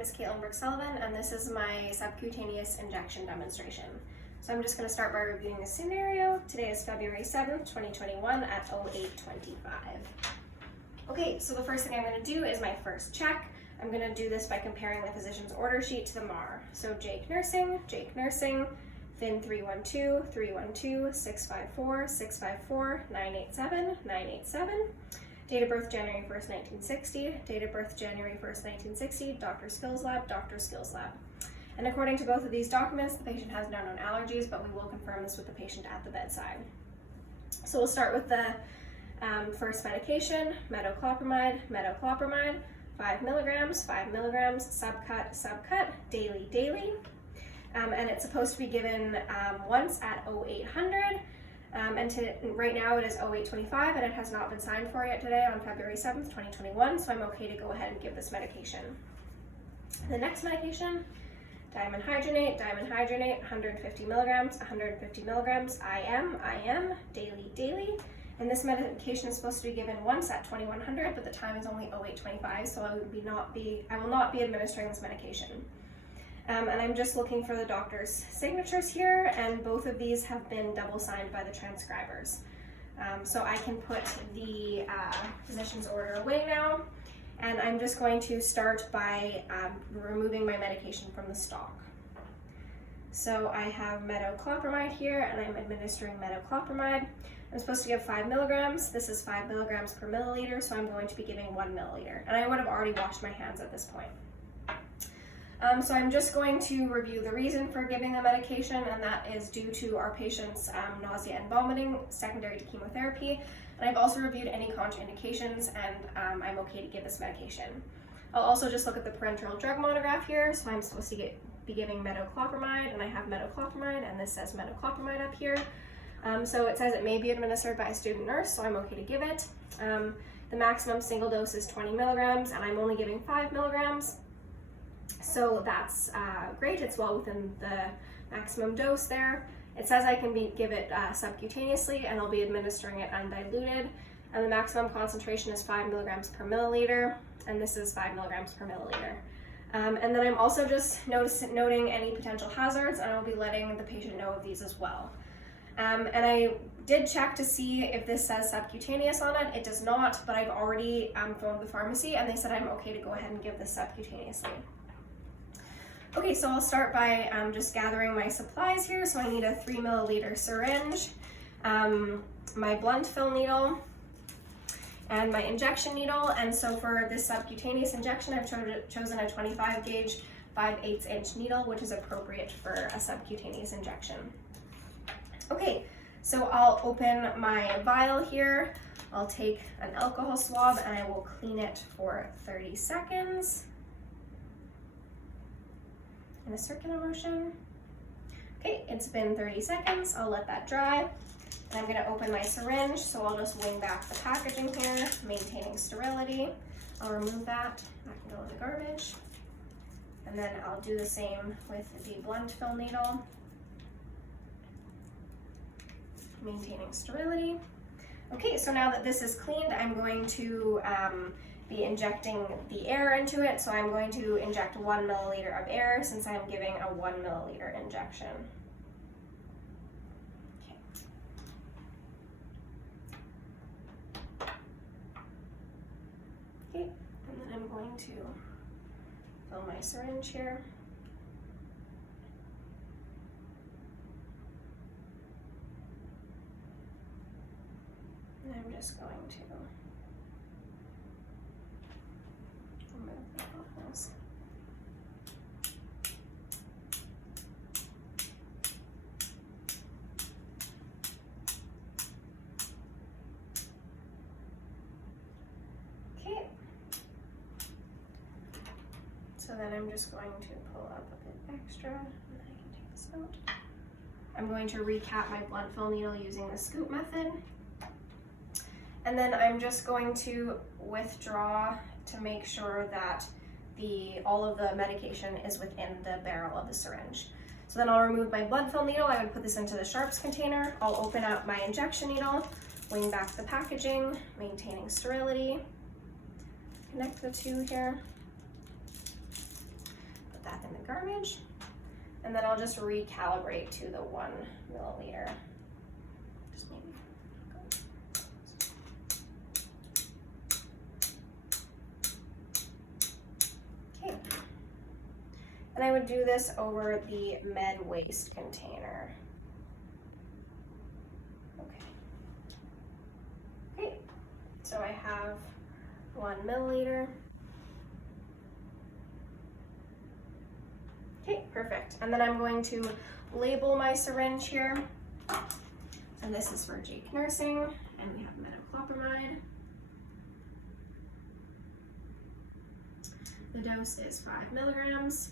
name is Brooks-Sullivan, and this is my subcutaneous injection demonstration. So I'm just going to start by reviewing the scenario. Today is February 7th, 2021 at 08:25. Okay, so the first thing I'm going to do is my first check. I'm going to do this by comparing the physician's order sheet to the MAR. So Jake Nursing, Fin 312, 312, 654, 654, 987, 987. Date of birth January 1st, 1960. Date of birth January 1st, 1960. Dr. Skills Lab, Dr. Skills Lab. And according to both of these documents, the patient has no known allergies, but we will confirm this with the patient at the bedside. So we'll start with the first medication, metoclopramide, 5 milligrams, subcut, daily. And it's supposed to be given once at 0800. Right now it is 08:25 and it has not been signed for yet today on February 7th, 2021, so I'm okay to go ahead and give this medication. The next medication, diamond hydronate, 150 milligrams, IM, daily. And this medication is supposed to be given once at 2100, but the time is only 08:25, so I will not be administering this medication. And I'm just looking for the doctor's signatures here, and both of these have been double signed by the transcribers. So I can put the physician's order away now, and I'm just going to start by removing my medication from the stock. So I have metoclopramide here, and I'm administering metoclopramide. I'm supposed to give 5 milligrams. This is 5 milligrams per milliliter, so I'm going to be giving 1 milliliter. And I would have already washed my hands at this point. So I'm just going to review the reason for giving the medication, and that is due to our patient's nausea and vomiting secondary to chemotherapy. And I've also reviewed any contraindications, and I'm okay to give this medication. I'll also just look at the parenteral drug monograph here. So I'm supposed to be giving metoclopramide, and I have metoclopramide, and this says metoclopramide up here. So it says it may be administered by a student nurse, so I'm okay to give it. The maximum single dose is 20 milligrams, and I'm only giving 5 milligrams. So that's great, it's well within the maximum dose there. It says I can give it subcutaneously, and I'll be administering it undiluted. And the maximum concentration is 5 milligrams per milliliter, and this is 5 milligrams per milliliter. And then I'm also just noting any potential hazards, and I'll be letting the patient know of these as well. And I did check to see if this says subcutaneous on it. It does not, but I've already phoned the pharmacy, and they said I'm okay to go ahead and give this subcutaneously. Okay, so I'll start by just gathering my supplies here. So I need a 3 milliliter syringe, my blunt fill needle, and my injection needle. And so for this subcutaneous injection, I've chosen a 25 gauge 5/8 inch needle, which is appropriate for a subcutaneous injection. Okay, so I'll open my vial here. I'll take an alcohol swab and I will clean it for 30 seconds. In a circular motion. Okay, it's been 30 seconds. I'll let that dry. And I'm gonna open my syringe, so I'll just wing back the packaging here, maintaining sterility. I'll remove that can go in the garbage. And then I'll do the same with the blunt fill needle. Maintaining sterility. Okay, so now that this is cleaned, I'm going to be injecting the air into it. So I'm going to inject 1 milliliter of air since I'm giving a 1 milliliter injection. Okay, and then I'm going to fill my syringe here. And I'm just going to remove the bottles. Okay. So then I'm just going to pull up a bit extra, and then I can take this out. I'm going to recap my blunt fill needle using the scoop method. And then I'm just going to withdraw to make sure that all of the medication is within the barrel of the syringe. So then I'll remove my blood fill needle. I would put this into the sharps container. I'll open up my injection needle, wing back the packaging, maintaining sterility. Connect the two here. garbage. And then I'll just recalibrate to the 1 milliliter. Just maybe. Okay. And I would do this over the med waste container. Okay. So I have 1 milliliter. Okay, perfect. And then I'm going to label my syringe here. And this is for Jake nursing, and we have metoclopramide. The dose is 5 milligrams.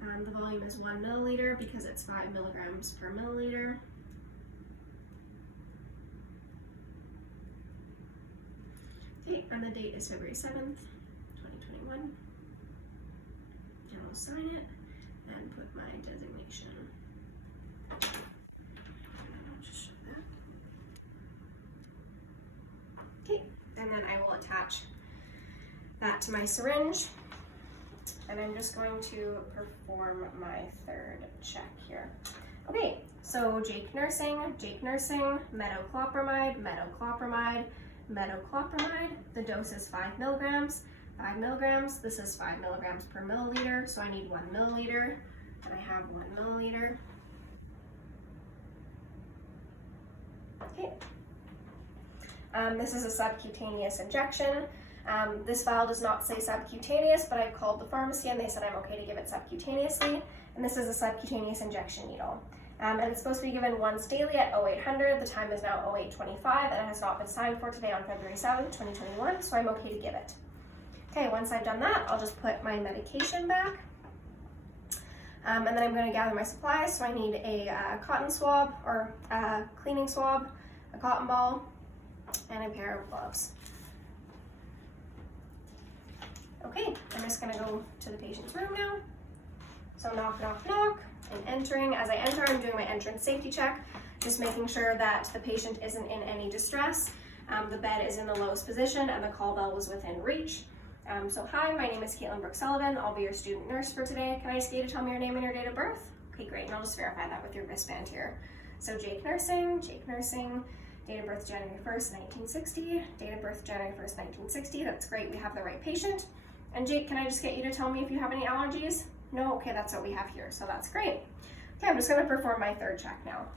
The volume is 1 milliliter because it's 5 milligrams per milliliter. Okay, and the date is February 7th, 2021. And I'll sign it and put my designation. I'll just show that. Okay, and then I will attach that to my syringe. And I'm just going to perform my 3rd check here. Okay, so Jake nursing, metoclopramide, metoclopramide, metoclopramide. The dose is 5 milligrams. 5 milligrams. This is 5 milligrams per milliliter, so I need 1 milliliter, and I have 1 milliliter. Okay. This is a subcutaneous injection. This vial does not say subcutaneous, but I've called the pharmacy and they said I'm okay to give it subcutaneously. And this is a subcutaneous injection needle. And it's supposed to be given once daily at 0800. The time is now 0825 and it has not been signed for today on February 7th, 2021, so I'm okay to give it. Okay, once I've done that, I'll just put my medication back. And then I'm going to gather my supplies. So I need a cotton swab or a cleaning swab, a cotton ball, and a pair of gloves. Okay, I'm just going to go to the patient's room now. So knock, knock, knock, and entering. As I enter, I'm doing my entrance safety check, just making sure that the patient isn't in any distress. The bed is in the lowest position and the call bell was within reach. So hi, my name is Brooks-Sullivan. I'll be your student nurse for today. Can I just get you to tell me your name and your date of birth? Okay, great, and I'll just verify that with your wristband here. So Jake nursing, date of birth January 1st, 1960, date of birth January 1st, 1960. That's great, we have the right patient. And Jake, can I just get you to tell me if you have any allergies? No? Okay, that's what we have here, so that's great. Okay, I'm just gonna perform my 3rd check now.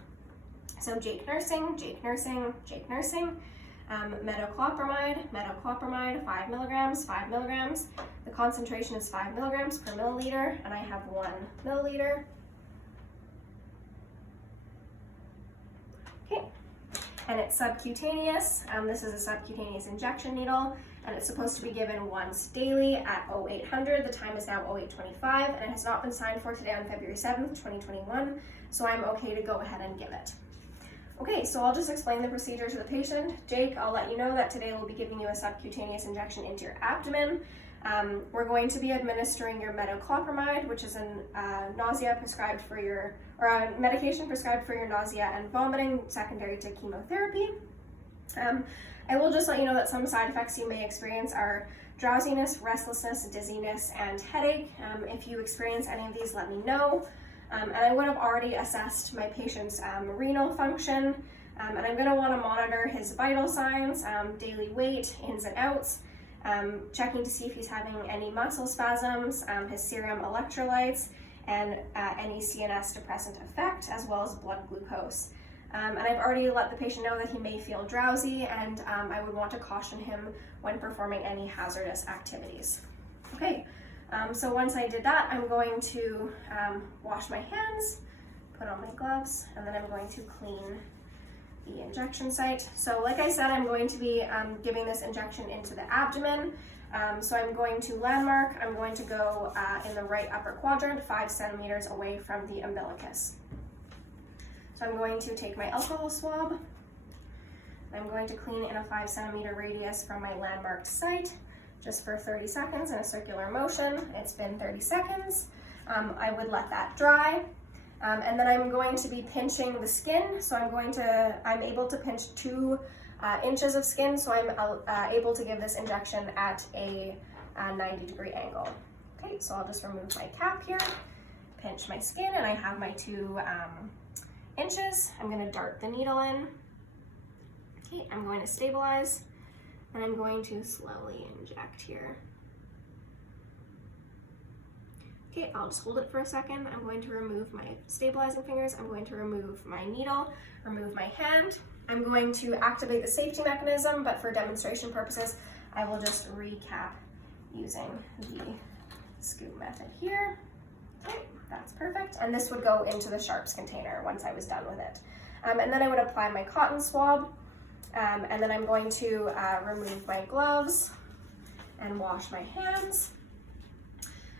So Jake nursing, metoclopramide, 5 milligrams. The concentration is 5 milligrams per milliliter, and I have 1 milliliter. Okay, and it's subcutaneous. This is a subcutaneous injection needle, and it's supposed to be given once daily at 0800. The time is now 0825, and it has not been signed for today on February 7th, 2021, so I'm okay to go ahead and give it. Okay, so I'll just explain the procedure to the patient. Jake, I'll let you know that today we'll be giving you a subcutaneous injection into your abdomen. We're going to be administering your metoclopramide, which is a medication prescribed for your nausea and vomiting secondary to chemotherapy. I will just let you know that some side effects you may experience are drowsiness, restlessness, dizziness, and headache. If you experience any of these, let me know. And I would have already assessed my patient's renal function, and I'm going to want to monitor his vital signs, daily weight, ins and outs, checking to see if he's having any muscle spasms, his serum electrolytes, and any CNS depressant effect, as well as blood glucose. And I've already let the patient know that he may feel drowsy, and I would want to caution him when performing any hazardous activities. Okay. So once I did that, I'm going to wash my hands, put on my gloves, and then I'm going to clean the injection site. So like I said, I'm going to be giving this injection into the abdomen. So I'm going to landmark. I'm going to go in the right upper quadrant, 5 centimeters away from the umbilicus. So I'm going to take my alcohol swab. I'm going to clean in a 5 centimeter radius from my landmarked site, just for 30 seconds in a circular motion. It's been 30 seconds. I would let that dry. And then I'm going to be pinching the skin. So I'm able to pinch 2 inches of skin. So I'm able to give this injection at a 90-degree angle. Okay, so I'll just remove my cap here, pinch my skin, and I have my 2 inches. I'm gonna dart the needle in. Okay, I'm going to stabilize, and I'm going to slowly inject here. Okay, I'll just hold it for a second. I'm going to remove my stabilizing fingers. I'm going to remove my needle, remove my hand. I'm going to activate the safety mechanism, but for demonstration purposes, I will just recap using the scoop method here. Okay, that's perfect. And this would go into the sharps container once I was done with it. And then I would apply my cotton swab, and then I'm going to remove my gloves and wash my hands.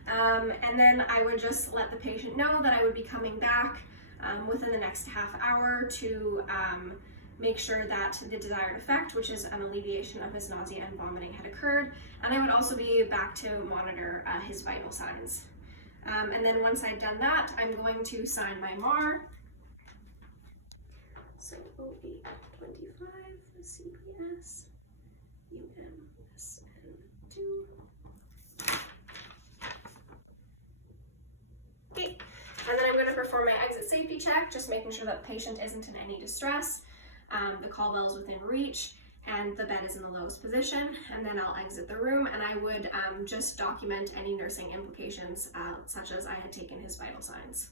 And then I would just let the patient know that I would be coming back within the next half hour to make sure that the desired effect, which is an alleviation of his nausea and vomiting, had occurred. And I would also be back to monitor his vital signs. And then once I've done that, I'm going to sign my MAR. So 0825, the CPS, UMSN2. Okay, and then I'm going to perform my exit safety check, just making sure that the patient isn't in any distress, the call bell is within reach, and the bed is in the lowest position, and then I'll exit the room, and I would just document any nursing implications, such as I had taken his vital signs.